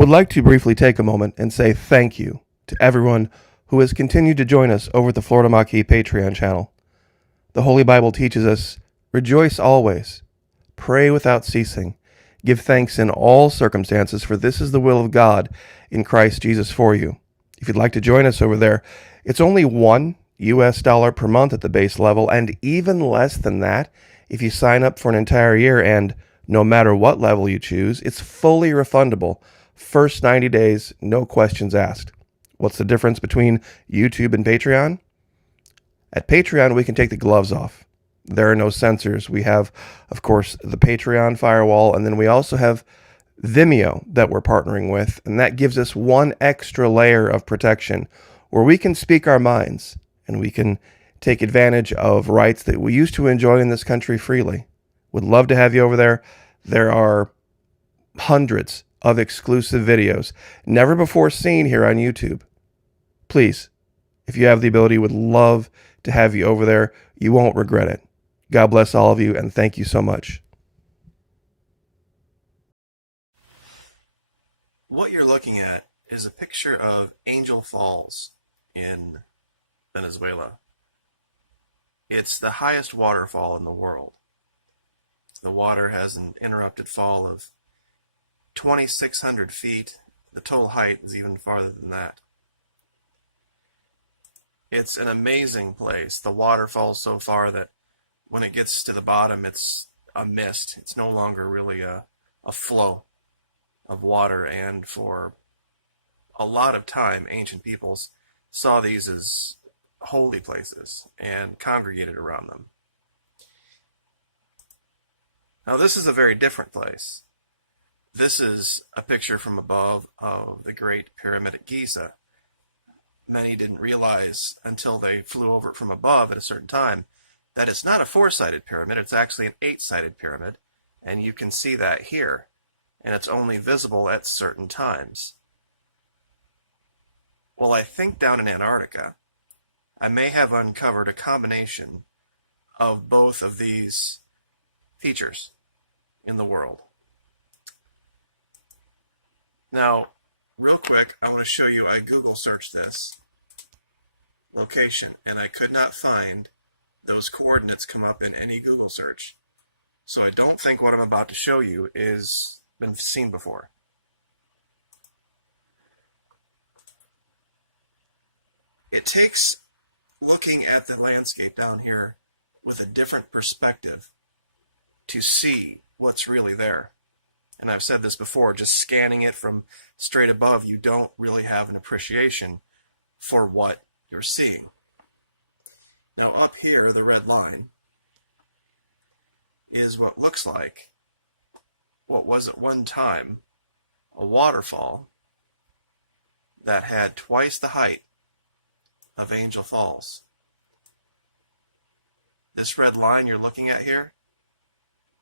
Would like to briefly take a moment and say thank you to everyone who has continued to join us over at the Florida Maquis Patreon channel. The Holy Bible teaches us, rejoice always, pray without ceasing, give thanks in all circumstances, for this is the will of God in Christ Jesus for you. If you'd like to join us over there, it's only $1 per month at the base level, and even less than that if you sign up for an entire year, and no matter what level you choose, it's fully refundable. First 90 days, no questions asked. What's the difference between YouTube and Patreon? At Patreon, we can take the gloves off. There are no censors. We have, of course, the Patreon firewall, and then we also have Vimeo that we're partnering with, and that gives us one extra layer of protection where we can speak our minds and we can take advantage of rights that we used to enjoy in this country freely. Would love to have you over there. There are hundreds of exclusive videos never before seen here on YouTube. Please, if you have the ability, would love to have you over there. You won't regret it. God bless all of you, and thank you so much. What you're looking at is a picture of Angel Falls in Venezuela. It's the highest waterfall in the world. The water has an interrupted fall of 2,600 feet. The total height is even farther than that. It's an amazing place. The water falls so far that when it gets to the bottom, it's a mist. It's no longer really a flow of water, and for a lot of time, ancient peoples saw these as holy places and congregated around them. Now, this is a very different place. This is a picture from above of the Great Pyramid at Giza. Many didn't realize until they flew over it from above at a certain time that it's not a four-sided pyramid, it's actually an eight-sided pyramid, and you can see that here, and it's only visible at certain times. Well, I think down in Antarctica, I may have uncovered a combination of both of these features in the world. Now, real quick, I want to show you, I Google searched this location, and I could not find those coordinates come up in any Google search. So I don't think what I'm about to show you is been seen before. It takes looking at the landscape down here with a different perspective to see what's really there. And I've said this before, just scanning it from straight above, you don't really have an appreciation for what you're seeing. Now up here, the red line is what looks like what was at one time a waterfall that had twice the height of Angel Falls. This red line you're looking at here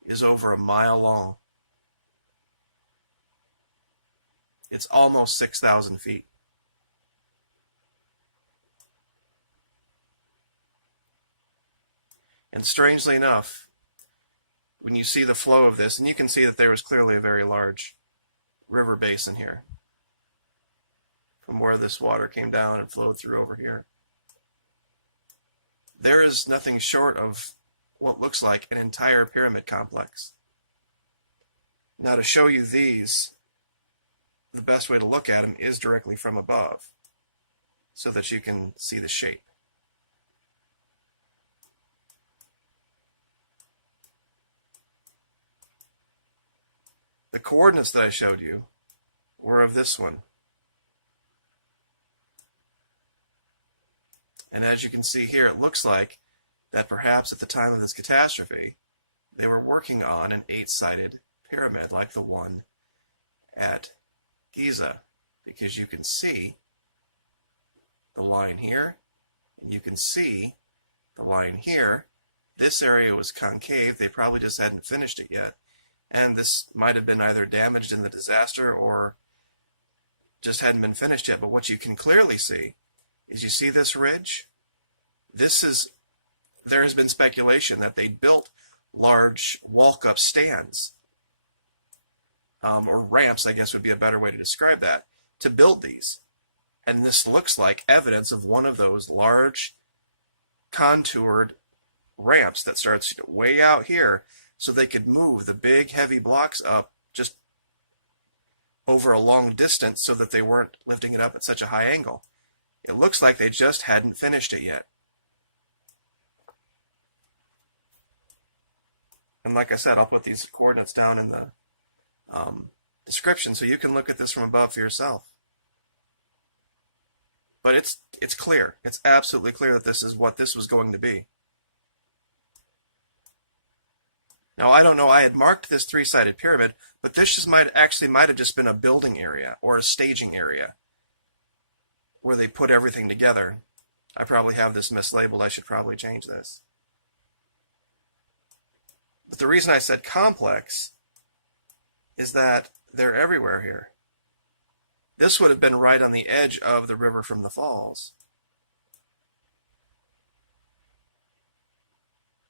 is over a mile long. It's almost 6,000 feet. And strangely enough, when you see the flow of this, and you can see that there was clearly a very large river basin here, from where this water came down and flowed through over here. There is nothing short of what looks like an entire pyramid complex. Now, to show you these, the best way to look at them is directly from above, so that you can see the shape. The coordinates that I showed you were of this one. And as you can see here, it looks like that perhaps at the time of this catastrophe, they were working on an eight-sided pyramid like the one at Giza, because you can see the line here, and you can see the line here. This area was concave. They probably just hadn't finished it yet. And this might have been either damaged in the disaster or just hadn't been finished yet. But what you can clearly see is, you see this ridge? There has been speculation that they built large walk-up stands or ramps, I guess would be a better way to describe that, to build these. And this looks like evidence of one of those large contoured ramps that starts way out here, so they could move the big heavy blocks up just over a long distance so that they weren't lifting it up at such a high angle. It looks like they just hadn't finished it yet. And like I said, I'll put these coordinates down in the description so you can look at this from above for yourself. But it's clear. It's absolutely clear that this is what this was going to be. Now, I don't know, I had marked this three-sided pyramid, but this just might have just been a building area or a staging area where they put everything together. I probably have this mislabeled. I should probably change this. But the reason I said complex is that they're everywhere here. This would have been right on the edge of the river from the falls.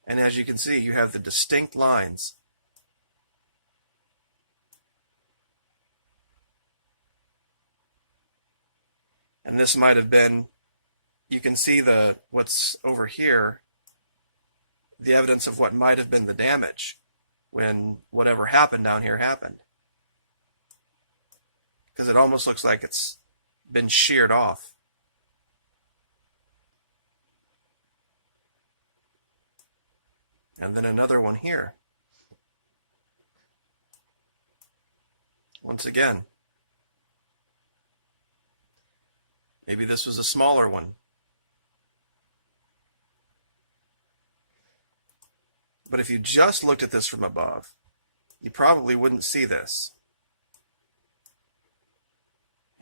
And as you can see, you have the distinct lines. And this might have been, you can see what's over here, the evidence of what might have been the damage when whatever happened down here happened. Because it almost looks like it's been sheared off. And then another one here. Once again, maybe this was a smaller one. But if you just looked at this from above, you probably wouldn't see this.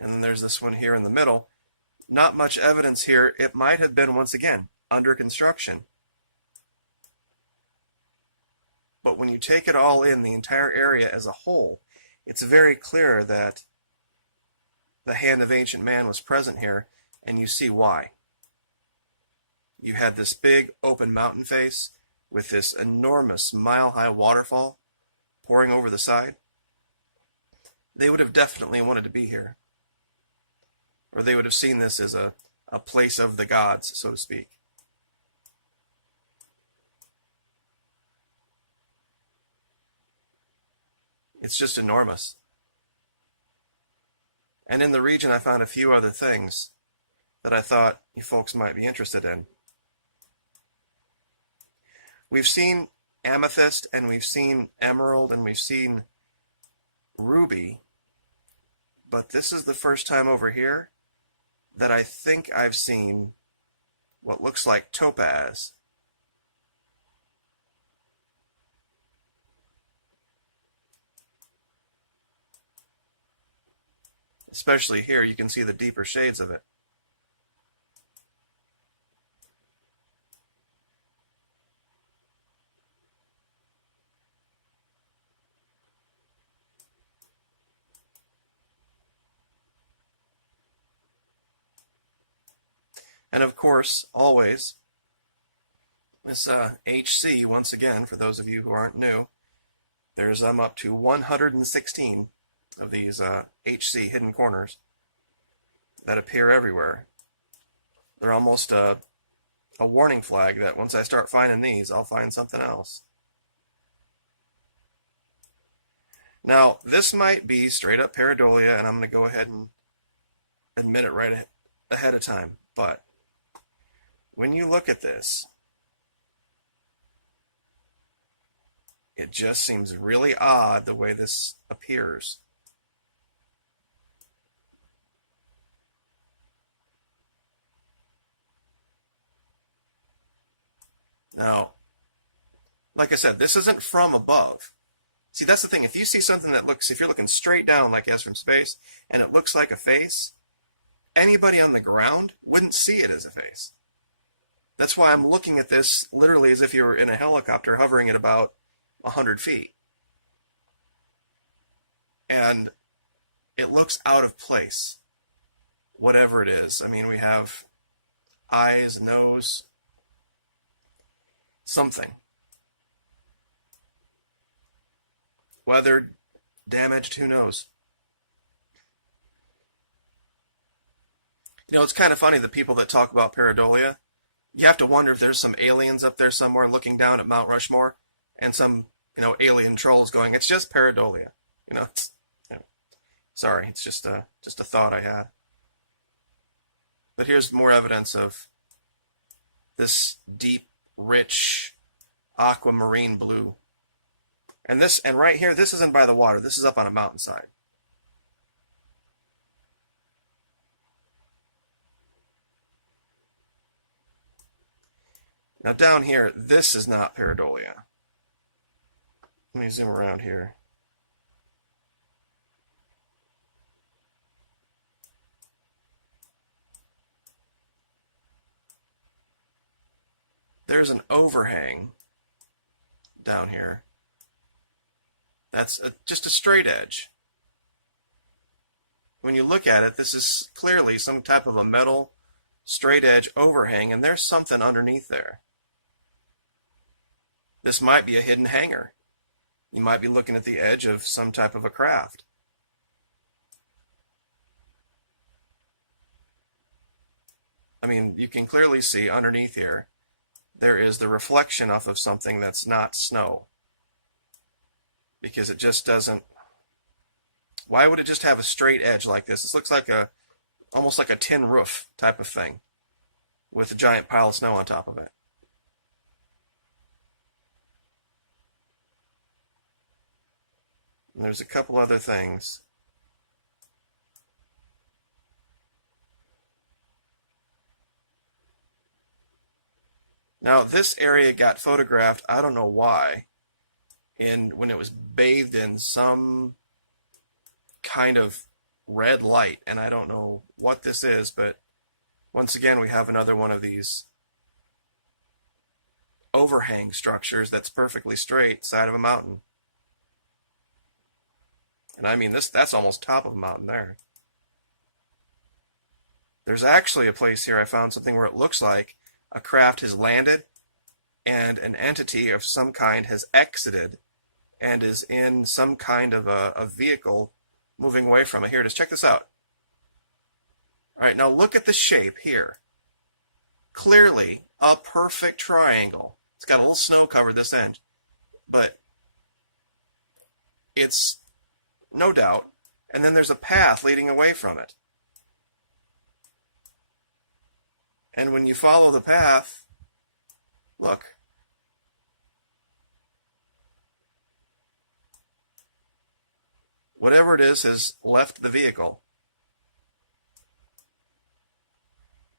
And then there's this one here in the middle. Not much evidence here. It might have been, once again, under construction. But when you take it all in, the entire area as a whole, it's very clear that the hand of ancient man was present here, and you see why. You had this big open mountain face with this enormous mile-high waterfall pouring over the side. They would have definitely wanted to be here. Or they would have seen this as a place of the gods, so to speak. It's just enormous. And in the region I found a few other things that I thought you folks might be interested in. We've seen amethyst, and we've seen emerald, and we've seen ruby, but this is the first time over here that I think I've seen what looks like topaz. Especially here, you can see the deeper shades of it. And of course, always, this HC, once again, for those of you who aren't new, there's up to 116 of these HC hidden corners that appear everywhere. They're almost a warning flag that once I start finding these, I'll find something else. Now, this might be straight up pareidolia, and I'm going to go ahead and admit it right ahead of time, but when you look at this, it just seems really odd the way this appears. Now, like I said, this isn't from above. See, that's the thing. If you see something that looks, if you're looking straight down like as from space, and it looks like a face, anybody on the ground wouldn't see it as a face. That's why I'm looking at this literally as if you were in a helicopter hovering at about 100 feet. And it looks out of place, whatever it is. I mean, we have eyes, nose, something. Whether Damaged? Who knows? You know, it's kind of funny, the people that talk about pareidolia, you have to wonder if there's some aliens up there somewhere looking down at Mount Rushmore and some, alien trolls going, it's just pareidolia. It's, sorry, it's just a thought I had. But here's more evidence of this deep, rich, aquamarine blue. And right here, this isn't by the water. This is up on a mountainside. Now down here, this is not pareidolia. Let me zoom around here. There's an overhang down here. That's just a straight edge. When you look at it, this is clearly some type of a metal straight edge overhang, and there's something underneath there. This might be a hidden hangar. You might be looking at the edge of some type of a craft. I mean, you can clearly see underneath here, there is the reflection off of something that's not snow. Because it just doesn't... Why would it just have a straight edge like this? This looks like almost like a tin roof type of thing with a giant pile of snow on top of it. And there's a couple other things. Now, this area got photographed, I don't know why, when it was bathed in some kind of red light, and I don't know what this is, but once again we have another one of these overhang structures that's perfectly straight side of a mountain. And I mean, that's almost top of a mountain there. There's actually a place here I found something where it looks like a craft has landed and an entity of some kind has exited and is in some kind of a vehicle moving away from it. Here it is. Check this out. All right, now look at the shape here. Clearly a perfect triangle. It's got a little snow cover this end, but it's no doubt, and then there's a path leading away from it. And when you follow the path, look. Whatever it is has left the vehicle.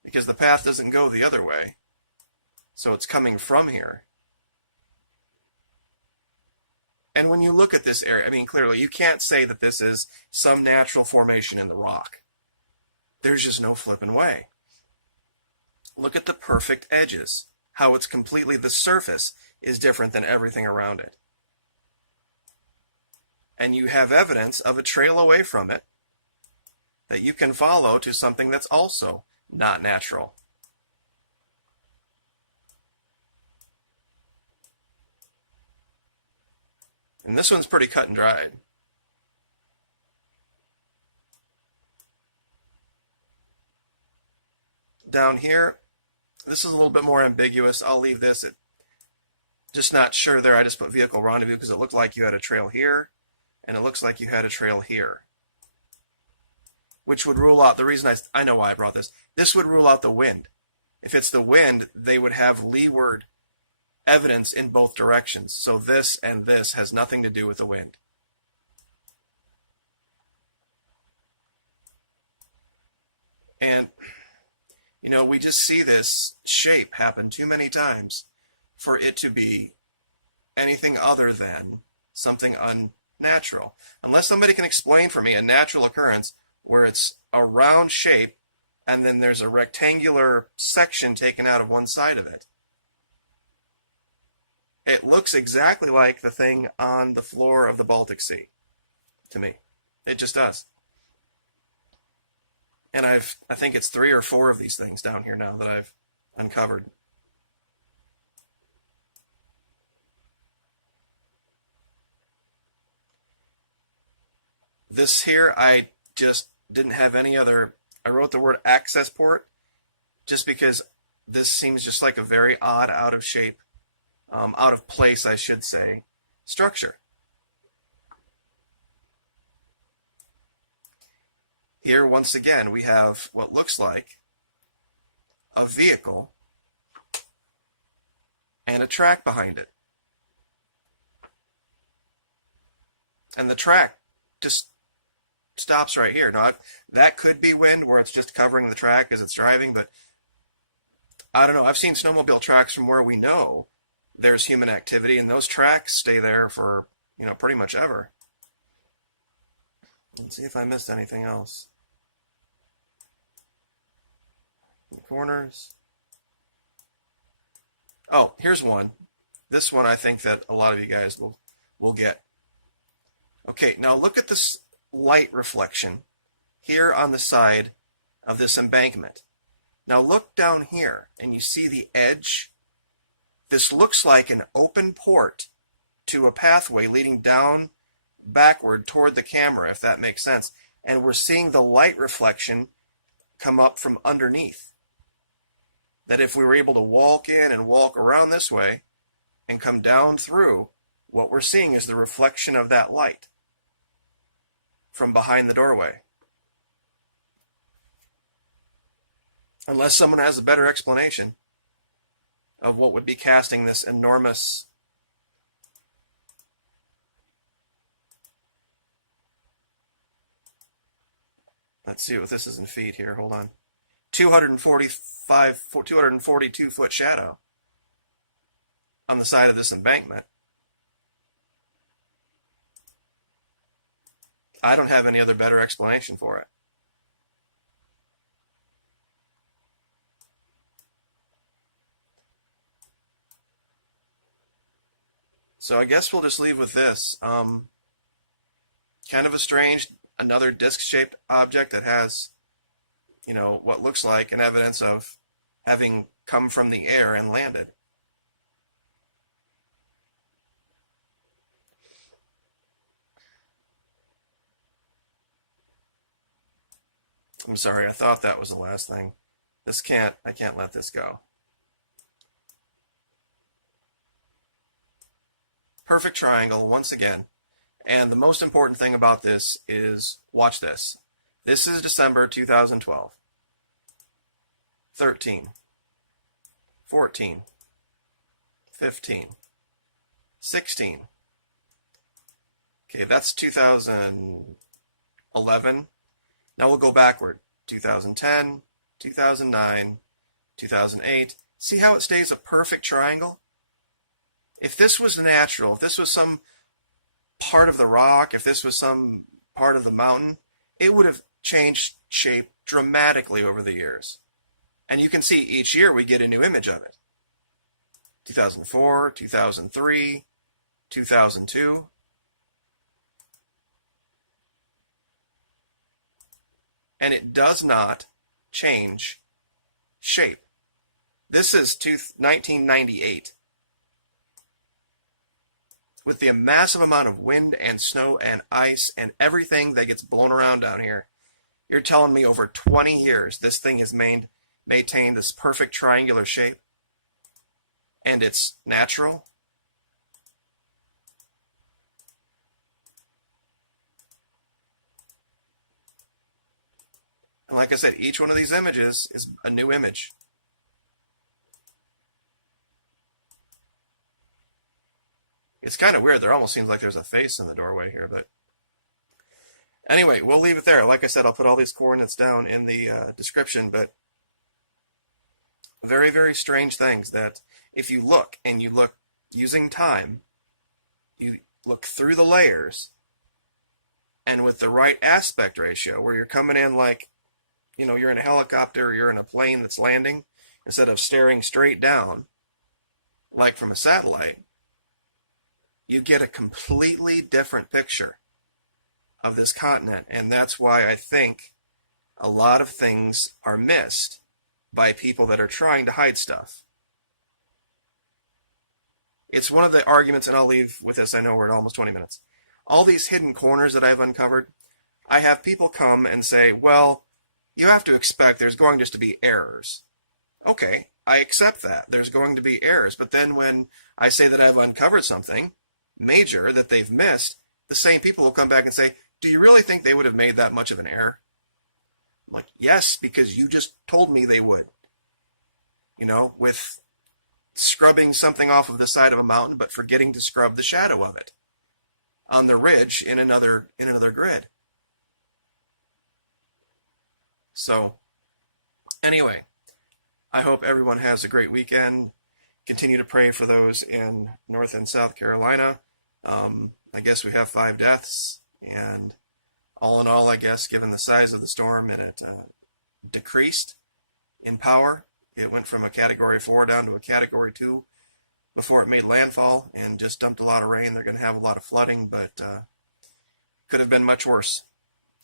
Because the path doesn't go the other way. So it's coming from here. And when you look at this area, I mean, clearly, you can't say that this is some natural formation in the rock. There's just no flipping way. Look at the perfect edges. How it's completely, the surface is different than everything around it. And you have evidence of a trail away from it that you can follow to something that's also not natural. And this one's pretty cut and dried. Down here, this is a little bit more ambiguous. I'll leave this. Just not sure there. I just put vehicle rendezvous because it looked like you had a trail here, and it looks like you had a trail here. Which would rule out, the reason I know why I brought this, this would rule out the wind. If it's the wind, they would have leeward evidence in both directions. So this and this has nothing to do with the wind. And, you know, we just see this shape happen too many times for it to be anything other than something unnatural. Unless somebody can explain for me a natural occurrence where it's a round shape and then there's a rectangular section taken out of one side of it. It looks exactly like the thing on the floor of the Baltic Sea, to me. It just does. And I think it's 3 or 4 of these things down here now that I've uncovered. This here, I just didn't have any other. I wrote the word access port just because this seems just like a very odd, out of shape, out of place, I should say, structure. Here, once again, we have what looks like a vehicle and a track behind it. And the track just stops right here. Now, that could be wind where it's just covering the track as it's driving, but I don't know. I've seen snowmobile tracks from where we know there's human activity, and those tracks stay there for, pretty much ever. Let's see if I missed anything else. In the corners. Oh, here's one. This one I think that a lot of you guys will get. Okay, now look at this light reflection here on the side of this embankment. Now look down here and you see the edge. This looks like an open port to a pathway leading down backward toward the camera, if that makes sense. And we're seeing the light reflection come up from underneath. That if we were able to walk in and walk around this way and come down through, what we're seeing is the reflection of that light from behind the doorway. Unless someone has a better explanation of what would be casting this enormous let's see what this is in feet here. Hold on. 242 foot shadow on the side of this embankment. I don't have any other better explanation for it. So I guess we'll just leave with this. Kind of a strange, another disc-shaped object that has, what looks like an evidence of having come from the air and landed. I'm sorry, I thought that was the last thing. I can't let this go. Perfect triangle once again. And the most important thing about this is, watch this. This is December 2012. 13, 14, 15, 16. Okay, that's 2011. Now we'll go backward. 2010, 2009, 2008. See how it stays a perfect triangle? If this was natural, if this was some part of the rock, if this was some part of the mountain, it would have changed shape dramatically over the years. And you can see each year we get a new image of it. 2004, 2003, 2002. And it does not change shape. This is 1998. With the massive amount of wind and snow and ice and everything that gets blown around down here, you're telling me over 20 years this thing has maintained this perfect triangular shape? And it's natural? And like I said, each one of these images is a new image. It's kind of weird. There almost seems like there's a face in the doorway here, but anyway, we'll leave it there. Like I said, I'll put all these coordinates down in the description, but very, very strange things that if you look, and you look using time, you look through the layers, and with the right aspect ratio, where you're coming in like, you're in a helicopter or you're in a plane that's landing, instead of staring straight down, like from a satellite, you get a completely different picture of this continent. And that's why I think a lot of things are missed by people that are trying to hide stuff. It's one of the arguments, and I'll leave with this, I know we're at almost 20 minutes. All these hidden corners that I've uncovered, I have people come and say, well, you have to expect there's going just to be errors. Okay, I accept that. There's going to be errors. But then when I say that I've uncovered something major that they've missed, the same people will come back and say, do you really think they would have made that much of an error? I'm like, yes, because you just told me they would. You know, with scrubbing something off of the side of a mountain, but forgetting to scrub the shadow of it on the ridge in another grid. So, anyway, I hope everyone has a great weekend. Continue to pray for those in North and South Carolina. I guess we have 5 deaths, and all in all, I guess, given the size of the storm and it decreased in power, it went from a Category 4 down to a Category 2 before it made landfall and just dumped a lot of rain. They're going to have a lot of flooding, but could have been much worse.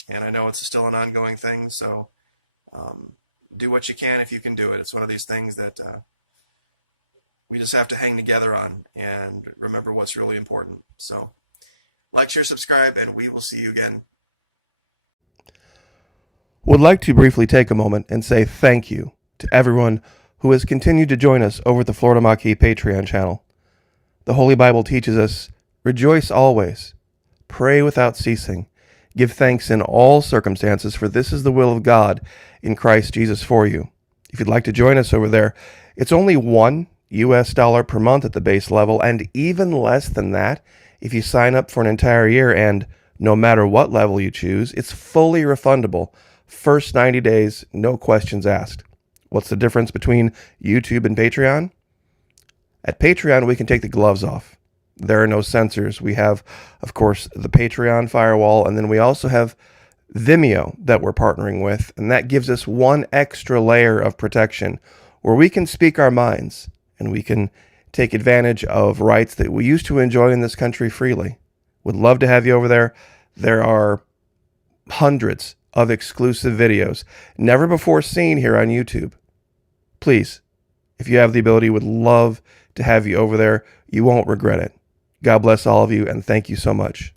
And I know it's still an ongoing thing, so do what you can if you can do it. It's one of these things that we just have to hang together on and remember what's really important. So, like, share, subscribe, and we will see you again. Would like to briefly take a moment and say thank you to everyone who has continued to join us over at the Florida Maquis Patreon channel. The Holy Bible teaches us, rejoice always, pray without ceasing, give thanks in all circumstances, for this is the will of God in Christ Jesus for you. If you'd like to join us over there, it's only $1 per month at the base level, and even less than that if you sign up for an entire year, and no matter what level you choose, it's fully refundable. First 90 days, no questions asked. What's the difference between YouTube and Patreon? At Patreon, we can take the gloves off. There are no censors. We have, of course, the Patreon firewall, and then we also have Vimeo that we're partnering with, and that gives us one extra layer of protection where we can speak our minds and we can take advantage of rights that we used to enjoy in this country freely. Would love to have you over there. There are hundreds of exclusive videos never before seen here on YouTube. Please, if you have the ability, would love to have you over there. You won't regret it. God bless all of you, and thank you so much.